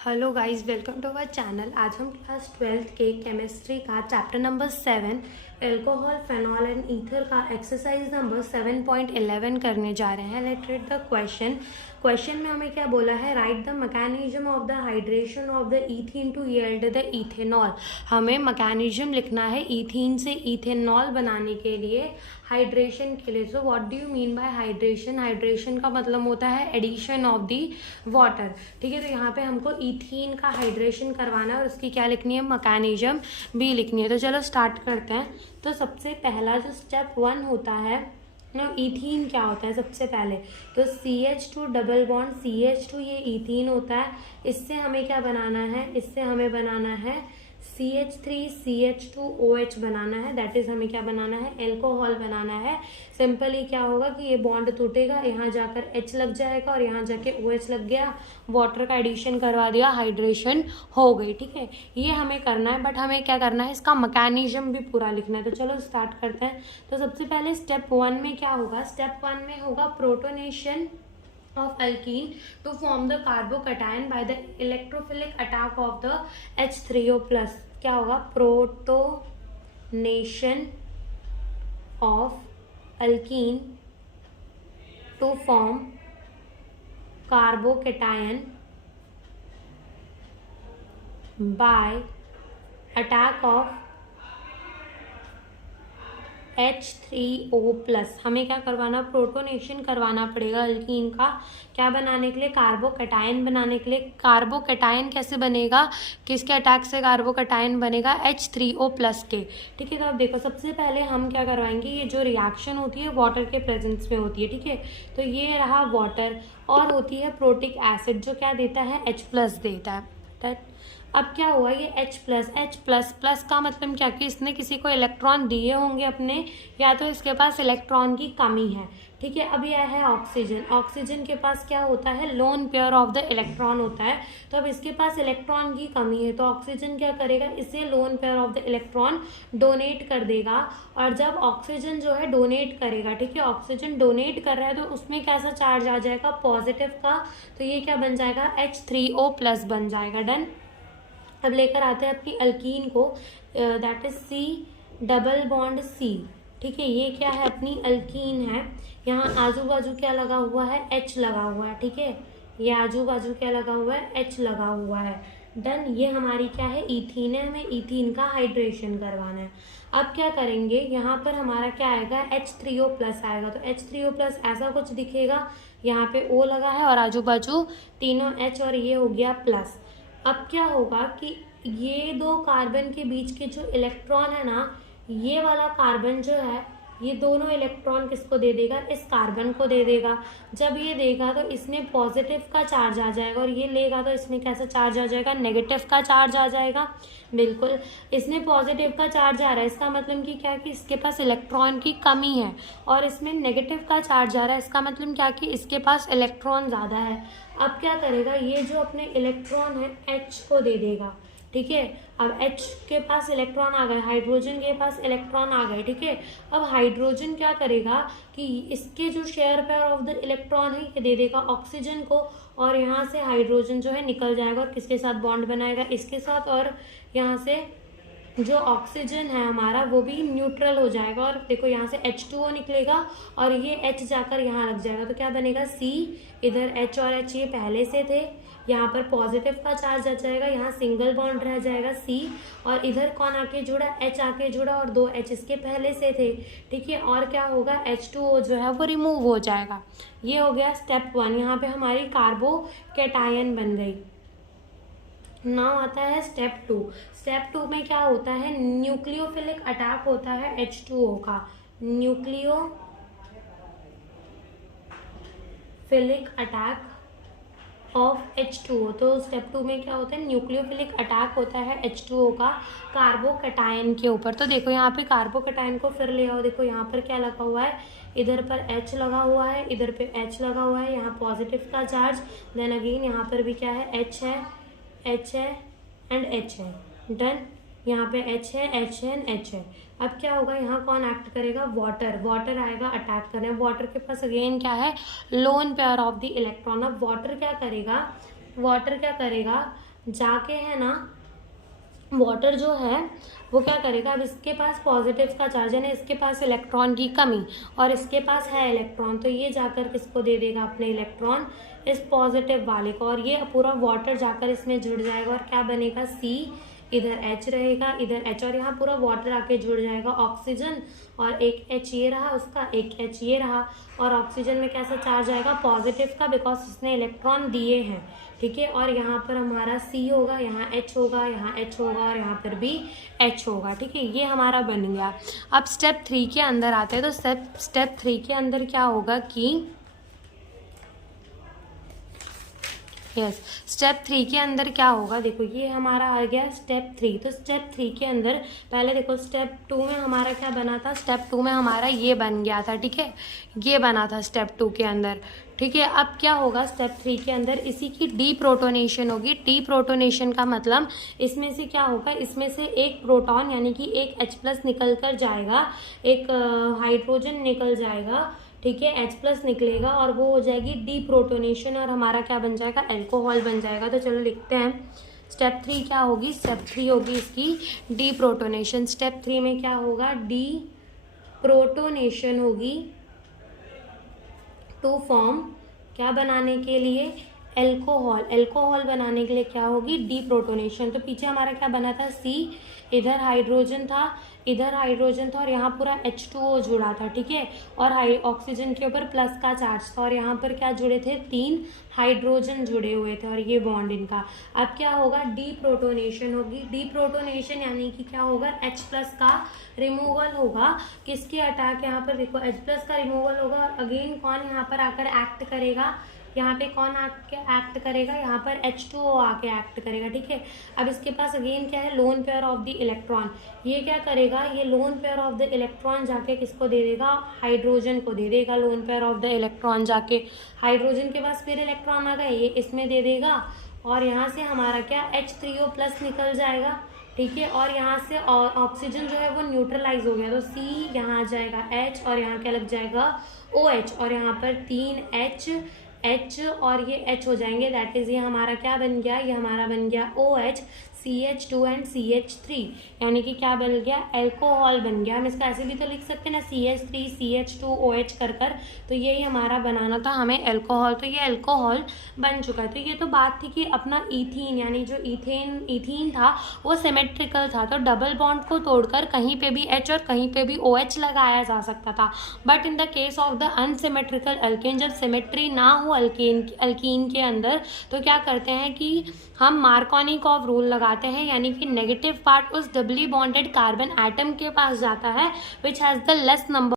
Hello guys, welcome to our channel. आज हम class 12th के केमिस्ट्री का chapter number 7 alcohol, phenol and ether का एक्सरसाइज नंबर 7.11 करने जा रहे हैं। लेट्स रीड द क्वेश्चन में हमें क्या बोला है, write the mechanism of the hydration of the ethene to yield the ethanol. हमें मैकेनिज्म लिखना है ईथीन से इथेनॉल बनाने के लिए, हाइड्रेशन के लिए। So what do you mean by hydration? Hydration का मतलब होता है एडिशन ऑफ दी वाटर। ठीक है, तो यहाँ पे हमको ईथीन का हाइड्रेशन करवाना है और उसकी क्या लिखनी है, मैकेनिज्म भी लिखनी है। तो चलो स्टार्ट करते हैं। तो सबसे पहला जो स्टेप 1 होता है ना, ईथीन क्या होता है सबसे पहले, तो CH2 डबल बॉन्ड CH2, ये ईथीन होता है। इससे हमें क्या बनाना है, इससे हमें बनाना है CH3CH2OH बनाना है। दैट इज हमें क्या बनाना है, एल्कोहल बनाना है। सिंपली क्या होगा कि ये बॉन्ड टूटेगा, यहाँ जाकर H लग जाएगा और यहाँ जाके OH लग गया, वाटर का एडिशन करवा दिया, हाइड्रेशन हो गई। ठीक है, ये हमें करना है, बट हमें क्या करना है, इसका मैकेनिज्म भी पूरा लिखना है। तो चलो स्टार्ट करते हैं। तो सबसे पहले स्टेप 1 में क्या होगा, स्टेप 1 में होगा protonation of alkene to form the carbocation by the electrophilic attack of the H3O plus। क्या होगा, protonation of alkene to form carbocation by attack of H3O plus. हमें क्या करवाना, प्रोटोनेशन करवाना पड़ेगा अल्कीन का, क्या बनाने के लिए, कार्बोकैटायन बनाने के लिए। कार्बोकैटायन कैसे बनेगा, किसके अटैक से कार्बोकैटायन बनेगा, H3O प्लस के। ठीक है, तो अब देखो सबसे पहले हम क्या करवाएंगे, ये जो रिएक्शन होती है वाटर के प्रेजेंस में होती है। ठीक है, तो ये रहा वाटर, और होती है प्रोटिक एसिड जो क्या देता है, H प्लस देता है। अब क्या हुआ, ये H प्लस का मतलब क्या कि इसने किसी को इलेक्ट्रॉन दिए होंगे अपने, या तो इसके पास इलेक्ट्रॉन की कमी है। ठीक है, अब यह है ऑक्सीजन। ऑक्सीजन के पास क्या होता है, lone pair of the electron होता है। तो अब इसके पास इलेक्ट्रॉन की कमी है, तो ऑक्सीजन क्या करेगा, इसे lone pair of the electron donate कर देगा। और जब ऑक्सीजन जो है डोनेट करेगा, ठीक है, ऑक्सीजन डोनेट कर रहा है, तो उसमें कैसा चार्ज आ जाएगा, पॉजिटिव का। तो ये क्या बन जाएगा, H3O प्लस बन जाएगा। डन। अब लेकर आते हैं अपनी अल्कीन को, that is C double bond C। ठीक है, ये क्या है, अपनी अल्कीन है। यहाँ आजू बाजू क्या लगा हुआ है, H लगा हुआ है। ठीक है, ये आजू बाजू क्या लगा हुआ है, H लगा हुआ है। डन। ये हमारी क्या है, ईथीन है, हमें ईथीन का हाइड्रेशन करवाना है। अब क्या करेंगे, यहाँ पर हमारा क्या आएगा, H3O प्लस आएगा। तो H3O प्लस ऐसा कुछ दिखेगा, यहाँ पे O लगा है और आजू बाजू तीनों H, और ये हो गया प्लस। अब क्या होगा कि ये दो कार्बन के बीच के जो इलेक्ट्रॉन है ना, ये वाला कार्बन जो है, ये दोनों इलेक्ट्रॉन किसको दे देगा, इस कार्बन को दे देगा। जब ये देगा तो इसमें पॉजिटिव का चार्ज आ जाएगा, और ये लेगा तो इसमें कैसा चार्ज आ जाएगा, नेगेटिव का चार्ज आ जाएगा। बिल्कुल, इसमें पॉजिटिव का चार्ज आ रहा है, इसका मतलब कि क्या, कि इसके पास इलेक्ट्रॉन की कमी है, और इसमें नेगेटिव का चार्ज आ रहा है, इसका मतलब क्या, कि इसके पास इलेक्ट्रॉन ज़्यादा है। अब क्या करेगा, ये जो अपने इलेक्ट्रॉन है H को दे देगा। ठीक है, अब H के पास इलेक्ट्रॉन आ गए, हाइड्रोजन के पास इलेक्ट्रॉन आ गए। ठीक है, अब हाइड्रोजन क्या करेगा कि इसके जो share pair of the electron है ये दे देगा ऑक्सीजन को, और यहाँ से हाइड्रोजन जो है निकल जाएगा और किसके साथ बॉन्ड बनाएगा, इसके साथ, और यहाँ से जो ऑक्सीजन है हमारा वो भी न्यूट्रल हो जाएगा। और देखो यहाँ से H2O निकलेगा और ये H जाकर यहाँ लग जाएगा, तो क्या बनेगा, C। इधर H और H ये पहले से थे, यहाँ पर पॉजिटिव का चार्ज आ जाएगा, यहाँ सिंगल बॉन्ड रह जाएगा C, और इधर कौन आके जुड़ा, H आके जुड़ा, और दो H इसके पहले से थे। ठीक है, और क्या होगा, H2O जो है वो रिमूव हो जाएगा। ये हो गया स्टेप 1, यहाँ पे हमारी कार्बोकैटायन बन गई। नाउ आता है स्टेप 2। स्टेप 2 में क्या होता है, न्यूक्लियोफिलिक अटैक होता है H2O का, न्यूक्लियोफिलिक अटैक ऑफ H2O। तो स्टेप 2 में क्या होता है, न्यूक्लियोफिलिक अटैक होता है H2O का कार्बोकैटायन के ऊपर। तो देखो यहाँ पे कार्बोकैटायन को फिर ले आओ, देखो यहाँ पर क्या लगा हुआ है, इधर पर H लगा हुआ है, इधर पे H लगा हुआ है, यहाँ पॉजिटिव का चार्ज, देन अगेन यहाँ पर भी क्या है, H है एंड H है। डन। यहाँ पे H है एंड H है। अब क्या होगा, यहाँ कौन एक्ट करेगा, वाटर आएगा अटैक करने। वाटर के पास अगेन क्या है, lone pair of the electron. अब वाटर क्या करेगा, जाके है ना वाटर जो है वो क्या करेगा, अब इसके पास पॉजिटिव का चार्ज है ना, इसके पास इलेक्ट्रॉन की कमी और इसके पास है इलेक्ट्रॉन, तो ये जाकर किसको दे देगा अपने इलेक्ट्रॉन, इस पॉजिटिव वाले को, और ये पूरा वाटर जाकर इसमें जुड़ जाएगा और क्या बनेगा C, इधर H रहेगा, इधर H, और यहाँ पूरा वाटर आके जुड़ जाएगा ऑक्सीजन, और एक H ये रहा उसका, एक H ये रहा, और ऑक्सीजन में कैसा चार्ज आएगा, पॉजिटिव का, बिकॉज इसने इलेक्ट्रॉन दिए हैं, ठीक है। और यहाँ पर हमारा C होगा, यहाँ H होगा, यहाँ H होगा और यहाँ पर भी H होगा, ठीक है। ये हमारा बन गया। अब स्टेप 3 के अंदर आते हैं, तो स्टेप 3 के अंदर क्या होगा कि स्टेप 3 के अंदर क्या होगा, देखो ये हमारा आ गया स्टेप 3। तो स्टेप 3 के अंदर पहले देखो स्टेप 2 में हमारा क्या बना था, स्टेप 2 में हमारा ये बन गया था, ठीक है, ये बना था स्टेप 2 के अंदर, ठीक है। अब क्या होगा स्टेप 3 के अंदर, इसी की डीप्रोटोनेशन होगी। डीप्रोटोनेशन का मतलब इसमें से क्या होगा, इसमें से एक प्रोटॉन यानी कि एक H+ निकल कर जाएगा, एक हाइड्रोजन निकल जाएगा, ठीक है, H+ निकलेगा और वो हो जाएगी डीप्रोटोनेशन, और हमारा क्या बन जाएगा, अल्कोहल बन जाएगा। तो चलो लिखते हैं स्टेप 3 क्या होगी, स्टेप 3 होगी इसकी डीप्रोटोनेशन। स्टेप 3 में क्या होगा, डीप्रोटोनेशन होगी टू फॉर्म, क्या बनाने के लिए, एल्कोहल। एल्कोहल बनाने के लिए क्या होगी, डीप्रोटोनेशन। तो पीछे हमारा क्या बना था, C, इधर हाइड्रोजन था, इधर हाइड्रोजन था और यहाँ पूरा H2O जुड़ा था, ठीक है, और ऑक्सीजन के ऊपर प्लस का चार्ज था, और यहाँ पर क्या जुड़े थे, 3 हाइड्रोजन जुड़े हुए थे, और ये बॉन्ड इनका। अब क्या होगा, डीप्रोटोनेशन होगी। डीप्रोटोनेशन यानी कि क्या होगा, H+ का रिमूवल होगा, किसके अटैक, यहाँ पर देखो H+ का रिमूवल होगा, और अगेन कौन यहाँ पर आकर एक्ट करेगा, यहाँ पे कौन आके एक्ट करेगा, यहाँ पर H2O आके एक्ट करेगा, ठीक है। अब इसके पास अगेन क्या है, lone pair of the electron, ये क्या करेगा, ये lone pair of the electron जाके किसको दे देगा, हाइड्रोजन को दे देगा, lone pair of the electron जाके हाइड्रोजन के पास फिर इलेक्ट्रॉन आ गए, ये इसमें दे देगा, और यहाँ से हमारा क्या H3O+ निकल जाएगा, ठीक है, और यहाँ से ऑक्सीजन जो है वो न्यूट्रलाइज हो गया, तो C यहाँ आ जाएगा H, और यहाँ क्या लग जाएगा OH, और यहाँ पर 3 H और ये H हो जाएंगे, दैट इज़ ये हमारा क्या बन गया, ये हमारा बन गया OH, CH2 एंड CH3, यानी कि क्या बन गया, एल्कोहल बन गया। हम इसका ऐसे भी तो लिख सकते हैं ना, CH3 CH2 OH कर, तो यही हमारा बनाना था हमें एल्कोहल, तो ये एल्कोहल बन चुका है। तो ये तो बात थी कि अपना ईथीन, यानी जो ईथीन था वो सिमेट्रिकल था, तो डबल बॉन्ड को तोड़कर कहीं पे भी H और कहीं पे भी OH लगाया जा सकता था। But in the case of the unsymmetrical alkane, जब सिमेट्री ना हो अल्कीन के अंदर, तो क्या करते हैं कि हम मार्कोनिकॉव रूल लगाते हैं, यानी कि नेगेटिव पार्ट उस डबली बॉन्डेड कार्बन एटम के पास जाता है which has the less number